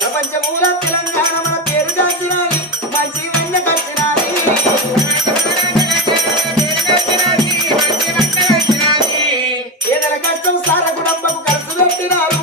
ప్రపంచమూల తెలంగాణ మన పేరు దాచినాలి మంచి వెన్న కచ్చినాలి ఏదైనా కష్టం సారకు డబ్బకు ఖర్చు పెట్టినారు